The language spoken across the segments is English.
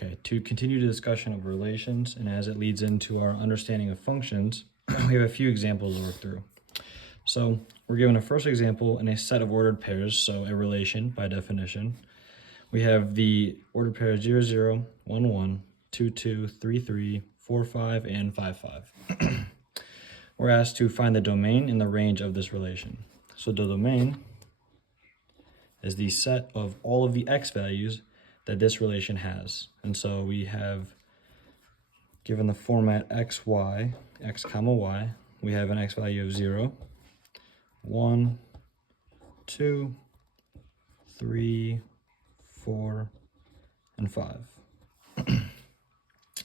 Okay, to continue the discussion of relations and as it leads into our understanding of functions, we have a few examples to work through. So we're given a first example in a set of ordered pairs, so a relation by definition. We have the ordered pairs 0, 0, 1, 1, 2, 2, 3, 3, 4, 5, and 5, 5. We're asked to find the domain in the range of this relation. So the domain is the set of all of the x values that this relation has. And so we have, given the format x, y, x comma y, we have an x value of 0, 1, 2, 3, 4, and 5.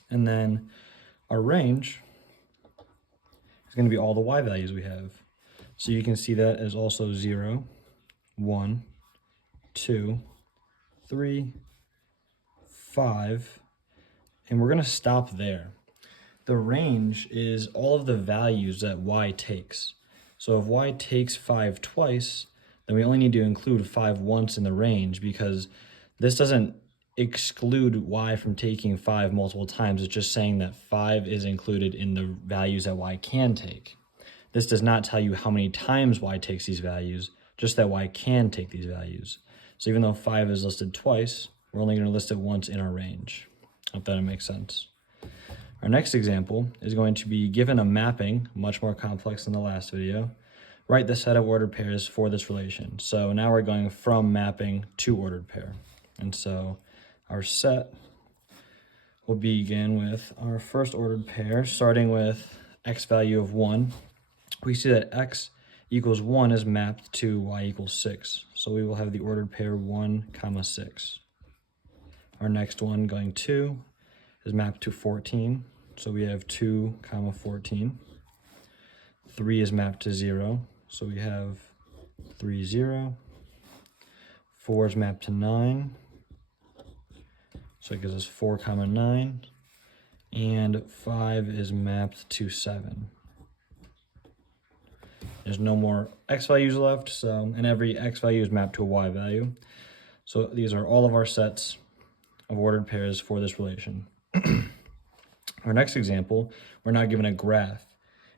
And then our range is going to be all the y values we have. So you can see that as also 0, 1, 2, 3, 5, and we're going to stop there. The range is all of the values that y takes. So if y takes 5 twice, then we only need to include 5 once in the range, because this doesn't exclude y from taking 5 multiple times. It's just saying that 5 is included in the values that y can take. This does not tell you how many times y takes these values, just that y can take these values. So even though 5 is listed twice, we're only going to list it once in our range. Hope that makes sense. Our next example is going to be given a mapping, much more complex than the last video. Write the set of ordered pairs for this relation. So now we're going from mapping to ordered pair. And so our set will begin with our first ordered pair, starting with x value of 1. We see that x equals 1 is mapped to y equals 6. So we will have the ordered pair 1, 6. Our next one, going 2, is mapped to 14. So we have 2, 14. 3 is mapped to 0. So we have 3, 0. 4 is mapped to 9. So it gives us 4, 9. And 5 is mapped to 7. There's no more x values left, and every x value is mapped to a y value. So these are all of our sets of ordered pairs for this relation. Our next example, we're now given a graph.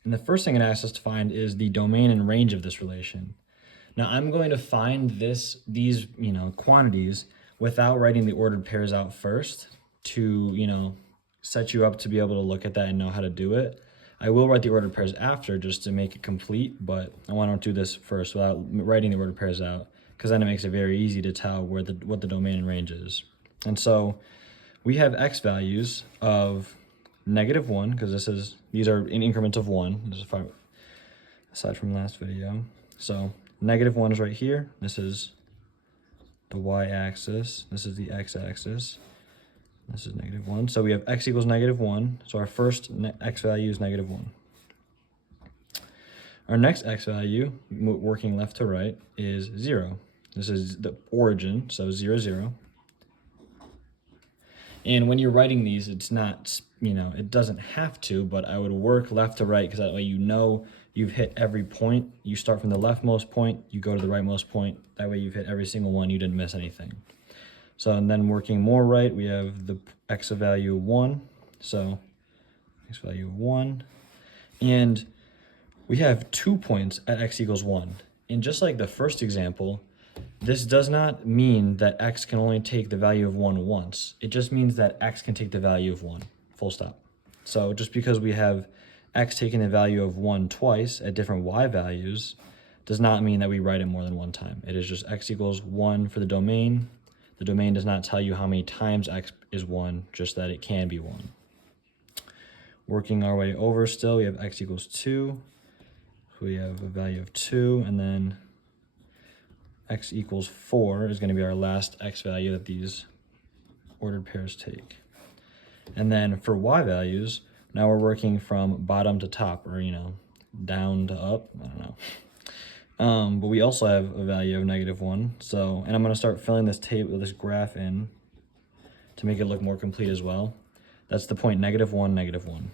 And the first thing it asks us to find is the domain and range of this relation. Now I'm going to find these quantities without writing the ordered pairs out first to set you up to be able to look at that and know how to do it. I will write the ordered pairs after just to make it complete, but I want to do this first without writing the ordered pairs out, because then it makes it very easy to tell what the domain and range is. And so we have x values of -1, because these are in increments of 1, aside from last video. So -1 is right here. This is the y-axis. This is the x-axis. This is -1. So we have x equals -1. So our first x value is -1. Our next x value, working left to right, is 0. This is the origin, so 0, 0. And when you're writing these, it's not, it doesn't have to, but I would work left to right, because that way you've hit every point. You start from the leftmost point, you go to the rightmost point. That way you've hit every single one, you didn't miss anything. So, and then working more right, we have the x value 1. So x value 1. And we have 2 points at x equals 1. And just like the first example, this does not mean that x can only take the value of 1 once. It just means that x can take the value of 1, full stop. So just because we have x taking the value of 1 twice at different y values does not mean that we write it more than one time. It is just x equals 1 for the domain. The domain does not tell you how many times x is 1, just that it can be 1. Working our way over still, we have x equals 2. So we have a value of 2, and then x equals 4 is going to be our last x value that these ordered pairs take. And then for y values, now we're working from bottom to top, or down to up, I don't know. But we also have a value of -1. So, and I'm going to start filling this graph in to make it look more complete as well. That's the point -1, -1.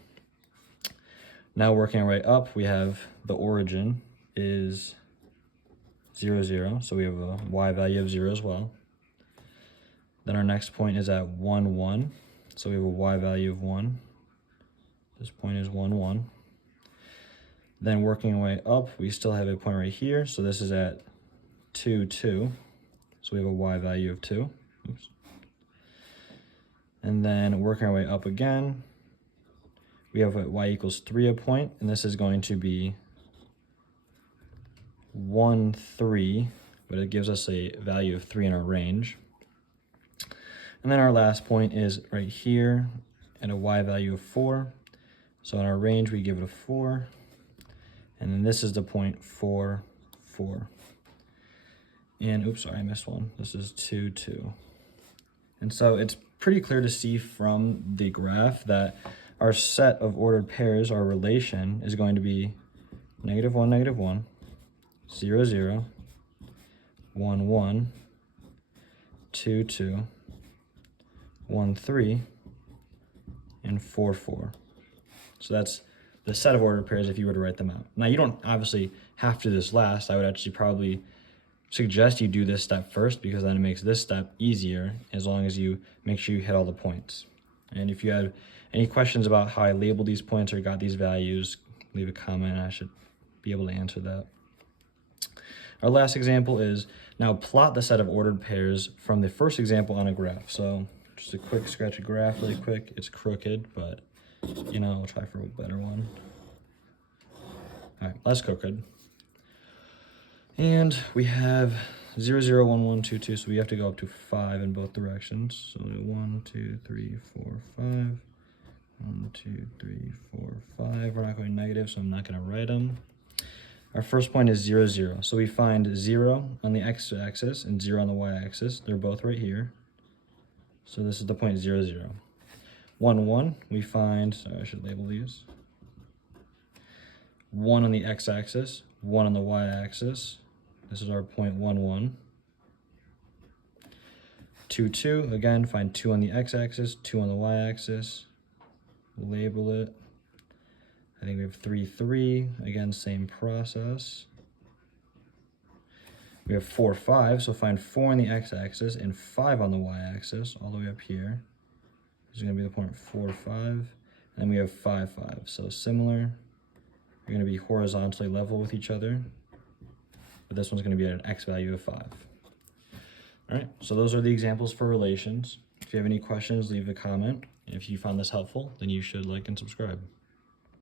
Now working our way up, we have the origin is 0, 0. So we have a y value of 0 as well. Then our next point is at 1, 1. So we have a y value of 1. This point is 1, 1. Then working our way up, we still have a point right here. So this is at 2, 2. So we have a y value of 2. Oops. And then working our way up again, we have a y equals 3 a point, and this is going to be 1, 3, but it gives us a value of 3 in our range. And then our last point is right here at a y value of 4. So in our range, we give it a 4. And then this is the point 4, 4. And oops, sorry, I missed one. This is 2, 2. And so it's pretty clear to see from the graph that our set of ordered pairs, our relation, is going to be -1, -1, 0, 0, 1, 1, 2, 2, 1, 3, and 4, 4. So that's the set of ordered pairs if you were to write them out. Now, you don't obviously have to do this last. I would actually probably suggest you do this step first, because then it makes this step easier as long as you make sure you hit all the points. And if you have any questions about how I labeled these points or got these values, leave a comment and I should be able to answer that. Our last example is now plot the set of ordered pairs from the first example on a graph. So just a quick sketch of graph really quick. It's crooked, but you know, I'll try for a better one. All right, less crooked. And we have 0, 0, 1, 1, 2, 2, so we have to go up to 5 in both directions. So 1, 2, 3, 4, 5. 1, 2, 3, 4, 5. We're not going negative, so I'm not going to write them. Our first point is 0, 0. So we find 0 on the x-axis and 0 on the y-axis. They're both right here. So this is the point 0, 0. 1, 1, we find, sorry, I should label these. 1 on the x-axis, 1 on the y-axis. This is our point 1, 1. 2, 2, again, find 2 on the x-axis, 2 on the y-axis. Label it. I think we have 3, 3. Again, same process. We have 4, 5, so find 4 on the x-axis and 5 on the y-axis, all the way up here. This is going to be the point 4, 5. And then we have 5, 5. So similar. They're going to be horizontally level with each other. But this one's going to be at an x value of 5. All right, so those are the examples for relations. If you have any questions, leave a comment. And if you found this helpful, then you should like and subscribe.